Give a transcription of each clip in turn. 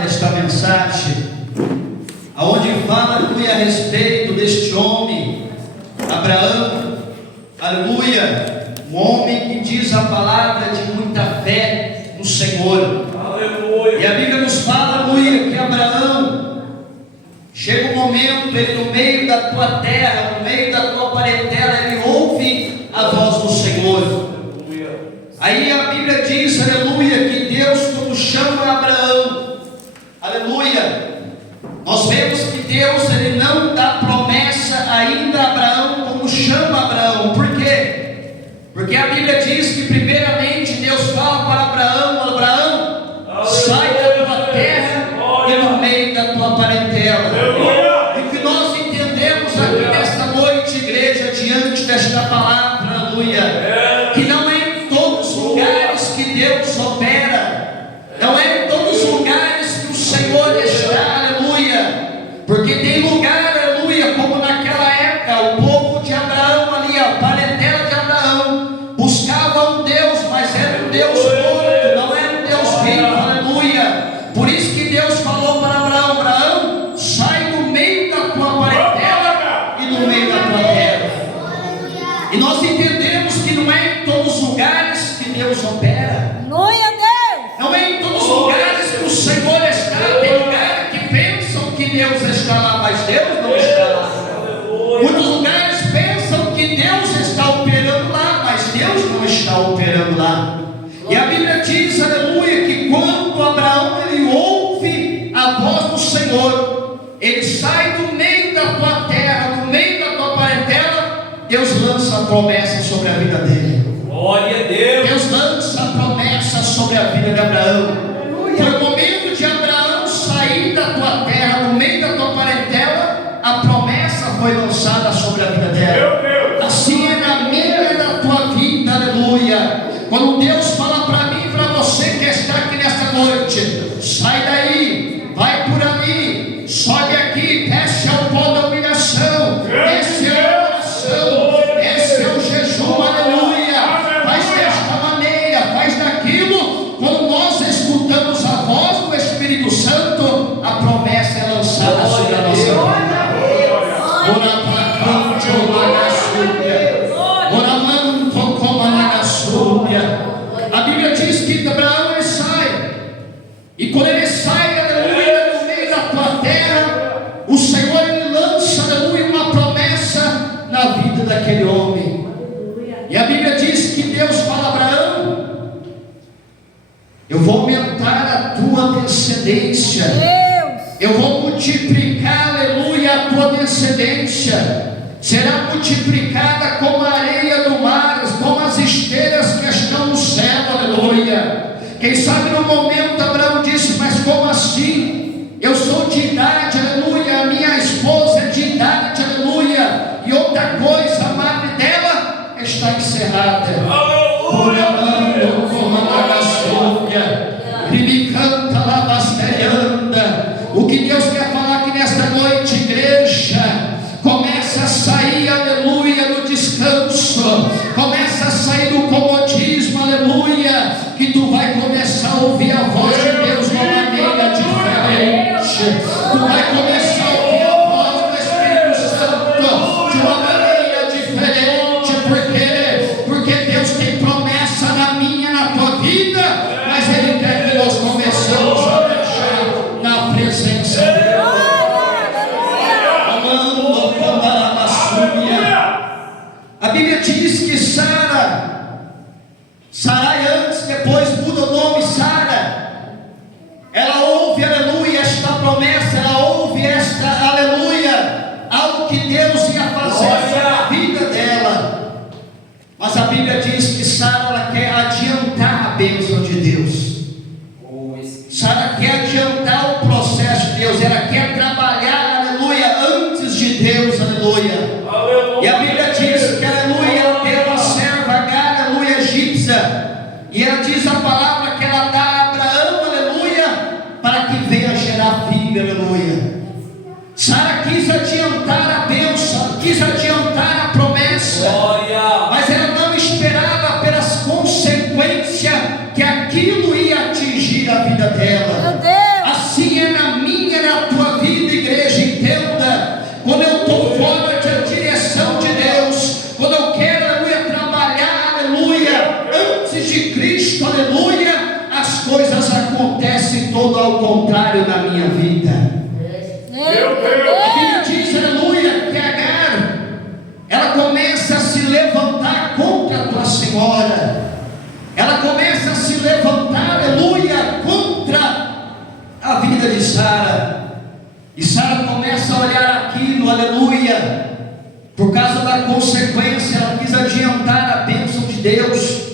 desta mensagem, aonde fala, aleluia, a respeito deste homem, Abraão, aleluia, um homem que diz a palavra de muita fé no Senhor. Aleluia. E a Bíblia nos fala, aleluia, que Abraão, chega um momento, ele no meio da tua terra, no meio da tua parentela, ele ouve a voz do Senhor. Aí a Bíblia diz, aleluia, que Deus, quando chama Abraão, aleluia, nós vemos que Deus, ele não dá promessa ainda a Abraão como chama Abraão. Por quê? Porque a Bíblia diz que primeiramente Deus fala para Abraão, Abraão, sai da tua terra e no meio da tua parentela. E que nós entendemos aqui nesta noite, igreja, diante desta palavra, aleluia, que não é lugares que Deus opera, não é em todos os lugares que o Senhor está, aleluia, porque tem lugar, aleluia, como naquela época, o povo de Abraão ali, a parentela de Abraão, buscava um Deus, mas era um Deus morto, não era um Deus vivo, aleluia. Por isso que Deus falou para Abraão, Abraão, sai do meio da tua parentela e do meio da tua terra. E nós entendemos que não é em todos os lugares Deus opera. Glória a Deus. Não é em todos os lugares que o Senhor está. Tem lugares que pensam que Deus está lá, mas Deus não está lá. Muitos lugares pensam que Deus está operando lá, mas Deus não está operando lá. E a Bíblia diz, aleluia, que quando Abraão ele ouve a voz do Senhor, ele sai do meio da tua terra, do meio da tua parentela, Deus lança a promessa sobre a vida dele. Glória a Deus. Deus lança a promessa sobre a vida de Abraão. Foi o momento de Abraão sair da tua terra, no meio da tua parentela, a promessa foi lançada sobre a vida dela. Assim é na minha e na tua vida, aleluia. Quando Deus fala para mim e para você que está aqui nesta noite, sai daí, vai por ali, sobe aqui, desce ao pó da humilhação, desce a oração, desce ao jejum, aleluia. Faz desta maneira, faz daquilo. Quando nós escutamos a voz do Espírito Santo, a promessa é lançada sobre a nossa vida. A Bíblia diz que Abraão ele sai, e quando ele sai, aleluia, no meio da tua terra, o Senhor ele lança, aleluia, uma promessa na vida daquele homem. E a Bíblia diz que Deus fala a Abraão: eu vou aumentar a tua descendência, eu vou multiplicar, aleluia, a tua descendência será multiplicada como a areia do mar, como as estrelas que estão no céu, aleluia. Quem sabe no momento Abraão disse: mas como assim? Eu sou de idade, aleluia, a minha esposa é de idade, aleluia, e outra coisa, a madre dela está encerrada. O que Deus quer falar aqui nesta noite, igreja, começa a sair, aleluia, do descanso, começa a sair do comodismo, aleluia, que tu vai começar a ouvir a voz de Deus de uma maneira diferente. Tu vai começar a ouvir a voz do Espírito Santo de uma maneira diferente. Por quê? Porque Deus tem promessa na minha, na tua vida, mas Ele quer que nós começamos a deixar na presença dEle. A Bíblia diz que Sarai antes, depois muda o nome Sara. Ela ouve, aleluia, esta promessa, ela ouve esta, aleluia, algo que Deus ia fazer na vida dela. Mas a Bíblia diz que Sara ela quer adiantar a bênção de Deus. Sara quer adiantar o processo de Deus, ela quer trabalhar, aleluia, antes de Deus, aleluia. E a Bíblia diz que, aleluia, ela tem uma serva Agar, aleluia, egípcia, e ela diz a palavra que ela dá a Abraão, aleluia, para que venha gerar filho, aleluia. Sara quis adiantar a bênção, quis adiantar a promessa, mas ela não esperava pelas consequências que aquilo ia atingir a vida dela. Assim todo ao contrário na minha vida. A Bíblia diz, aleluia, que Agar, ela começa a se levantar contra a tua senhora. Ela começa a se levantar, aleluia, contra a vida de Sara. E Sara começa a olhar aquilo, aleluia, por causa da consequência, ela quis adiantar a bênção de Deus.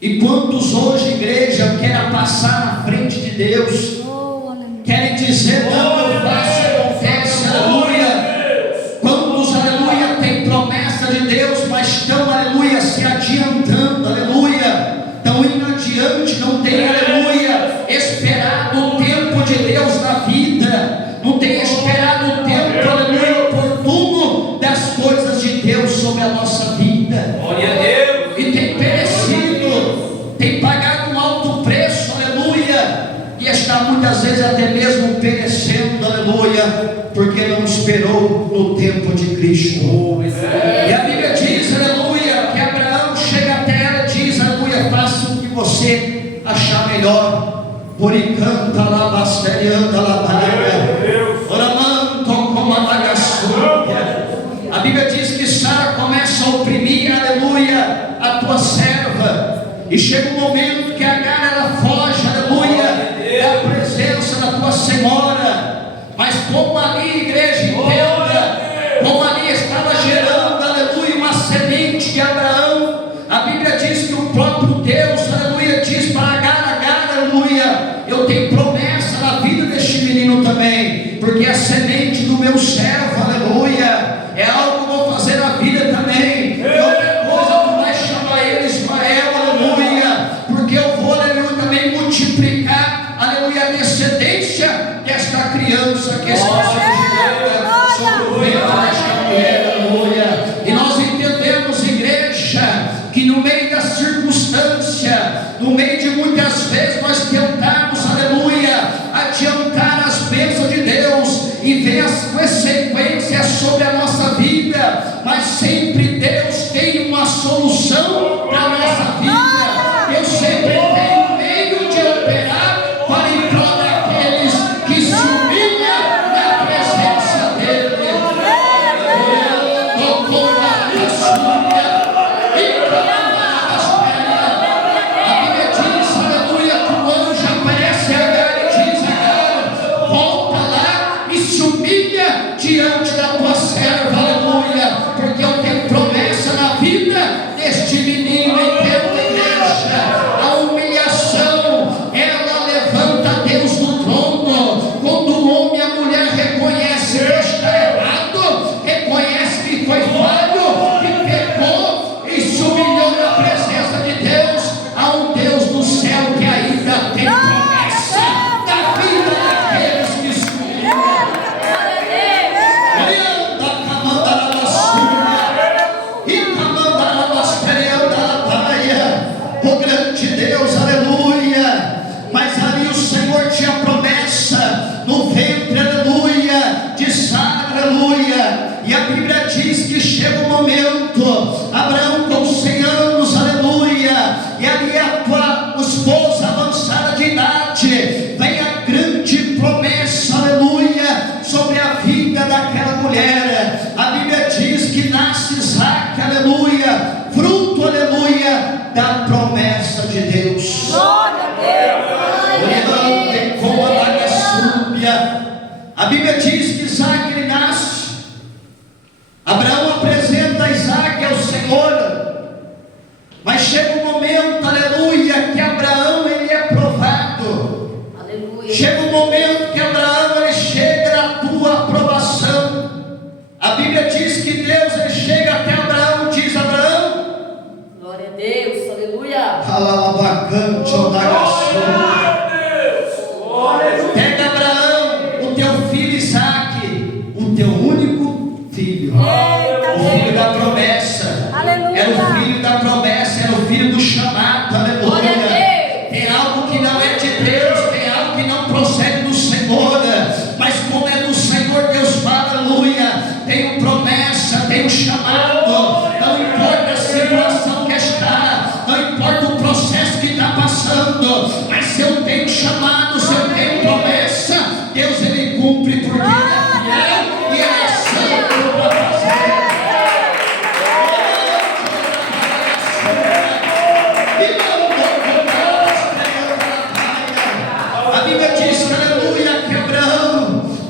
E quantos hoje, igreja, querem passar na frente de Deus, querem dizer, não, eu faço, acontece, aleluia. Quantos, aleluia, tem promessa de Deus, mas estão, aleluia, se adiantando, aleluia, estão indo adiante, não tem, aleluia, esperado o tempo de Deus na vida, não tem esperado o tempo, aleluia, oportuno das coisas de Deus sobre a nossa vida. Glória a Deus. E tem perecido, tem pagado um alto preço, aleluia, e está muitas vezes até mesmo perecendo, aleluia, porque não esperou no tempo de Cristo. E a Bíblia diz, aleluia, que Abraão chega até ela e diz, aleluia, faça o que você achar melhor. Por encanta lá, basterianda lá, a Bíblia diz que Sara começa a oprimir, aleluia, a tua serva. E chega um momento que Agar, ela foge, aleluia, da presença da tua senhora. Mas como ali, igreja, entenda, como ali estava gerando, aleluia, uma semente de Abraão. A Bíblia diz que o próprio Deus, aleluia, diz para Agar, aleluia, eu tenho promessa na vida deste menino também, porque a semente do meu servo, aleluia, é algo que eu vou fazer na vida também. E outra coisa, tu vai chamar ele Ismael, aleluia, porque eu vou, aleluia, também multiplicar, aleluia, a descendência desta criança que está sobre o ventre desta mulher, aleluia. E nós entendemos, igreja, que no meio da circunstância, no meio de muitas vezes nós tentamos, aleluia, adiantar as bênçãos de Deus e ver as consequências sobre a nossa vida, mas sempre Deus tem uma solução para a nossa vida. Deus sempre tem um meio de operar para em prol daqueles que se humilham na presença dEle. A Bíblia diz, aleluia, que o anjo aparece a Agar e diz, Agar, volta lá e se humilha diante da tua serva, aleluia, porque eu tenho promessa na vida deste menino. Entenda, igreja, a humilhação, ela levanta Deus do trono. Quando o homem e a mulher reconhece que está errado, reconhece que foi falho, que pecou e se humilhou na presença de Deus, há um Deus do céu que ainda tem promessa da vida daqueles que se humilham. O grande Deus, aleluia. Mas ali o Senhor tinha promessa no ventre, aleluia, de Sara, aleluia. E a Bíblia diz que chega um momento, Abraão com 100 anos, aleluia, e ali a tua esposa avançada de idade, vem a grande promessa, aleluia, sobre a vida daquela mulher. A Bíblia diz que nasce Isaac, aleluia, fruto, aleluia, da promessa de Deus. Glória a A Bíblia diz que Isaac ele nasce. Abraão apresenta Isaac ao Senhor, mas chega um momento, aleluia, que Abraão ele é provado. Aleluia. Chega um momento que Abraão ele chega na tua aprovação. A Bíblia diz que Deus ele chega até Abraão e diz: Abraão, Glória a Deus, aleluia. Pega Abraão, o teu filho Isaac, o teu único filho, o filho da promessa. Aleluia. Era o filho da promessa, era o filho do chamado, Glória a aleluia. Deus. Tem algo que não é de Deus, tem algo que não procede do Senhor, mas como é do Senhor, Deus fala, aleluia. Tem promessa, tem chamado, não importa a situação que está, não importa o processo que está passando, mas se eu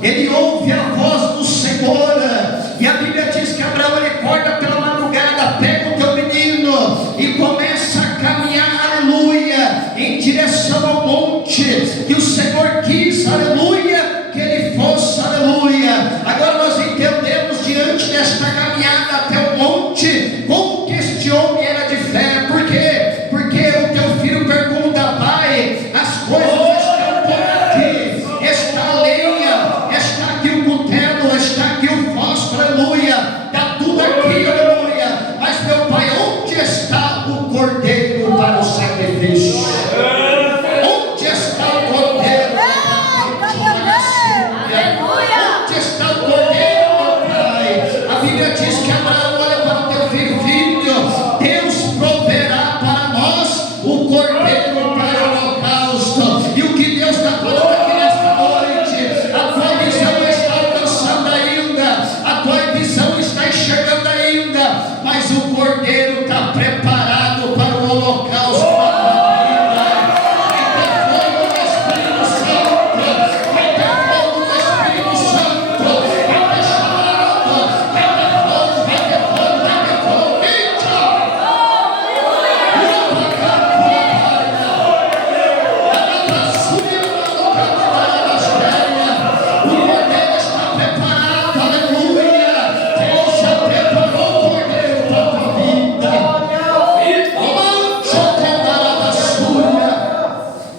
ele ouve a voz do Senhor, e a Bíblia diz que Abraão ele acorda pela madrugada, pega o teu menino e começa a caminhar, aleluia, em direção ao monte que o Senhor quis, aleluia, que ele fosse, aleluia. Agora nós entendemos diante desta caminhada até o monte, como que este homem era de fé. Por quê? Porque o teu filho pergunta: pai, as coisas estão por aqui, está a lenha, está aqui o cutelo, está aqui o fósforo, aleluia, está tudo aqui, aleluia, mas meu pai, onde está o cordeiro para o sacrifício? Onde está o cordeiro para aleluia? Onde está o cordeiro, meu pai? A Bíblia diz que Abraão olha para o teu filho: Deus proverá para nós o cordeiro para o holocausto. E o que Deus está falando aqui nesta noite, a tua visão está alcançando ainda, a tua visão está enxergando ainda, mas o cordeiro está preparado para o holocausto da tua vida. Vai ter fogo do Espírito Santo, vai ter fogo do Espírito Santo, vai ter chamado, vai ter fogo, vai ter fogo, vai ter fogo.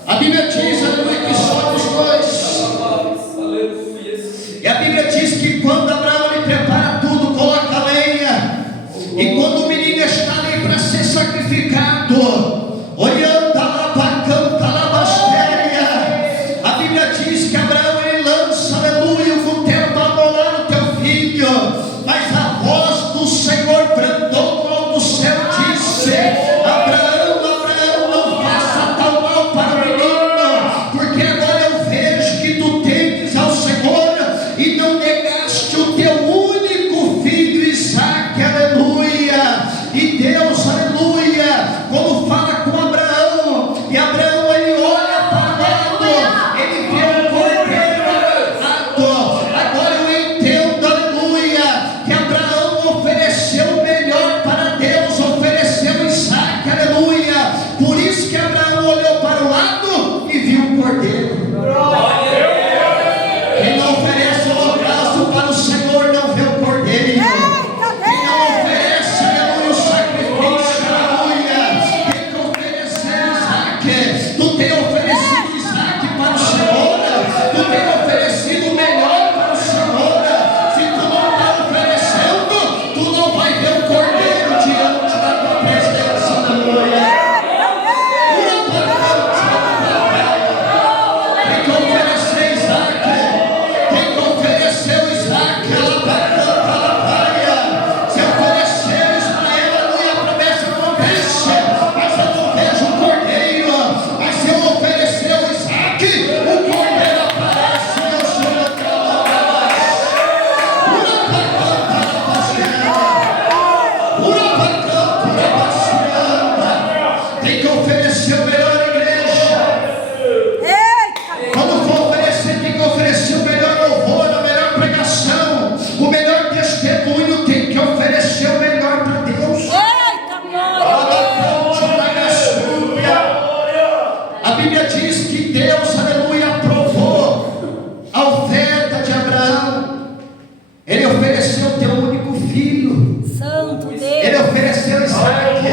A Bíblia diz, aleluia, que somos dois. E a Bíblia diz que quando Abraão ele prepara tudo, coloca a lenha, e quando o menino está ali para ser sacrificado, olhando lá para canta lá bastéria, a Bíblia diz que Abraão ele lança, aleluia, o cutelo para molar o teu filho, mas a voz do Senhor bradou no alto do céu, disse: Abraão, Abraão, não faça tal mal para o menino, porque agora eu vejo que tu temes ao Senhor e não negaste o teu único filho Isaque, aleluia. E Deus, aleluia, quando fala com Abraão, e Abraão ele olha para lado, ele vê um cordeiro amarrado. Agora eu entendo, aleluia, que Abraão ofereceu o melhor para Deus, ofereceu Isaque, aleluia. Por isso que Abraão olhou para o lado e viu o cordeiro. Quem não oferece o holocausto para o Senhor não vê o cordeiro. Quem não oferece, aleluia, o sacrifício, aleluia, tem que oferecer Isaque. Tu tem oferecido Isaque para o Senhor, tu tem oferecido o melhor para o Senhor. Se tu não está oferecendo, tu não vai ver o cordeiro diante da tua presença, aleluia. Tem que oferecer Isaque, tem que oferecer o Isaque, ela vai cantar, ela vai. Se oferecer Israel, aleluia, a promessa acontece, mas eu não vejo o cordeiro. Mas se eu oferecer o Isaque, o cordeiro aparece, meu Senhor. Tem que oferecer o melhor, igreja. Quando for oferecer, tem que oferecer o melhor louvor, a melhor pregação, o melhor testemunho. Tem que oferecer o melhor para Deus. A Bíblia diz que Deus, aleluia, aprovou a oferta de Abraão. Ele ofereceu o teu único filho, Santo ele Deus. ofereceu Isaque.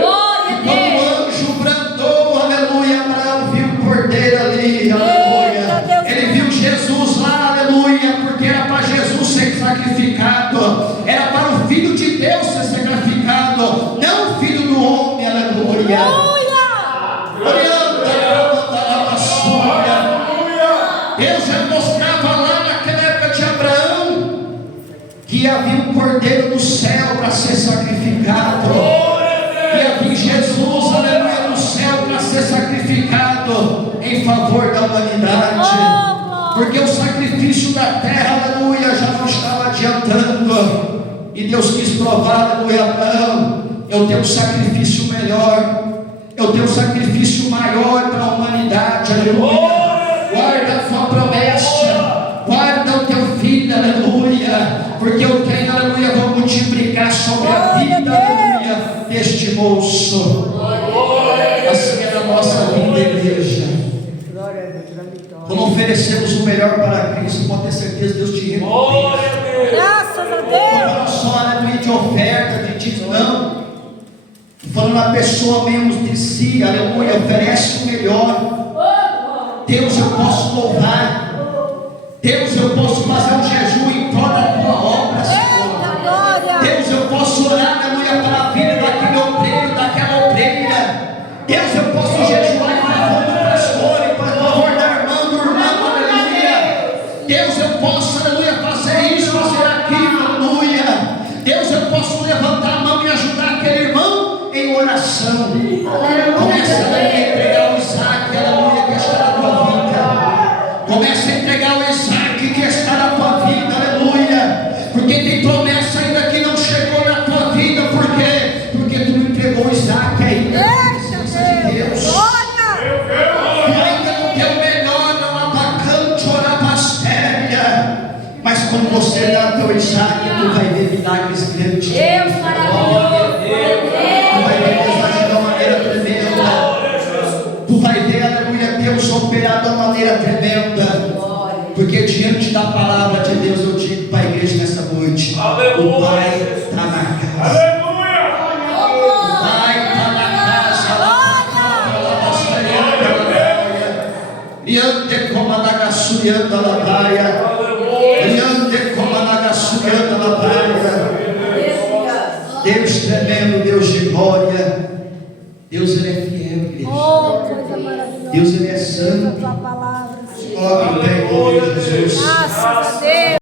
Glória a Quando o Deus. anjo bradou, aleluia, Abraão viu o cordeiro ali, aleluia. Ele viu Jesus lá, aleluia, porque era para Jesus ser sacrificado, era para o Filho de Deus ser sacrificado, não o filho do homem, aleluia. Deus já mostrava lá naquela época de Abraão que havia um cordeiro do céu para ser sacrificado, que havia Jesus, aleluia, no céu para ser sacrificado em favor da humanidade, porque o sacrifício da terra, aleluia, já não estava adiantando, e Deus quis provar, aleluia, Abraão, eu tenho um sacrifício melhor, eu tenho um sacrifício maior para a humanidade, aleluia. Guarda a tua promessa, guarda porque eu tenho, aleluia, vou multiplicar sobre a vida, aleluia, deste moço. Assim é na nossa vida, igreja. Quando oferecemos o melhor para Cristo, pode ter certeza, Deus te recompensa. Graças a Não Deus. falando só, aleluia, de oferta, de dízimo, não. Falando a pessoa mesmo de si, aleluia, oferece o melhor. Deus, eu posso louvar. Deus, eu posso fazer um jejum em prol da tua obra, Senhor. Glória. Deus, eu posso orar, aleluia, para a vida daquele obreiro, daquela obreira. Deus, eu posso jejuar em favor do pastor, em favor da irmã, do irmão, aleluia. Deus, eu posso, aleluia, fazer isso, fazer aquilo, aleluia. Deus, eu posso levantar a mão e ajudar aquele irmão em oração. Começa a entregar o Isaac, aleluia, que está na tua vida. Começa a entregar o Isaac que está na tua vida, aleluia. Porque tem promessa ainda que não chegou na tua vida. Por quê? Porque tu não entregou o Isaac ainda. Eita, Deus. Glória. Tu ainda não tem o melhor, não abacante, orabastéria. Mas quando você dá teu Isaac, tu vai ver milagres grandes. Deus maravilhoso. Tu vai ver Deus agir de uma maneira tremenda. Tu vai ver, aleluia, Deus operar de uma maneira tremenda. Porque diante da palavra de Deus eu digo para a igreja nessa noite: o Pai está na casa. O Pai está na casa. Riante como a nagassurianda la praia. Riante como a nagassurianda la praia. Deus tremendo, Deus de glória. Deus, Ele é fiel, igreja. Oh, coisa maravilhosa. Deus, Ele é santo. Tua palavra. Glória em nome de Jesus. Graças a Deus.